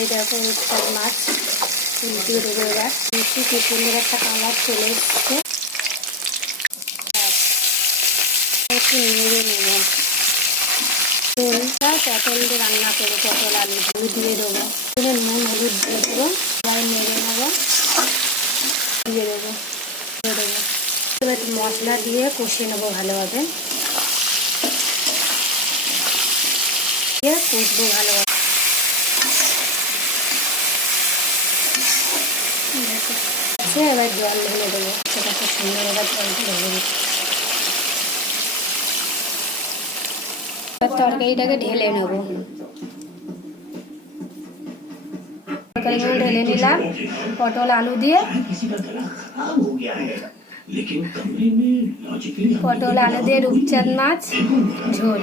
এই দেখো রূপচাঁদ মাছ উল্টিয়ে দেবো এবার। কি সুন্দর একটা কালার চলে এসছে। একটু নেড়ে নেব। ঝোলটা পটল দিয়ে রান্না করবো, পটল আলু দিয়ে দেবো। নুন হলুদ দিয়ে দেবো, এবার নেড়ে নেবো, দিয়ে দেবো। এবার মশলা দিয়ে কষিয়ে নেবো ভালোভাবে, দিয়ে কষবো ভালোভাবে। এবার জল ঢেলে দেবো, সেটা খুব সুন্দর। এবার জলটা ঢেলে দিচ্ছি, তরকারিটাকে ঢেলে নেবো। তরকারিগুলো ঢেলে নিলাম পটল আলু দিয়ে। পটল আলু দিয়ে রূপচাঁদ মাছ ঝোল।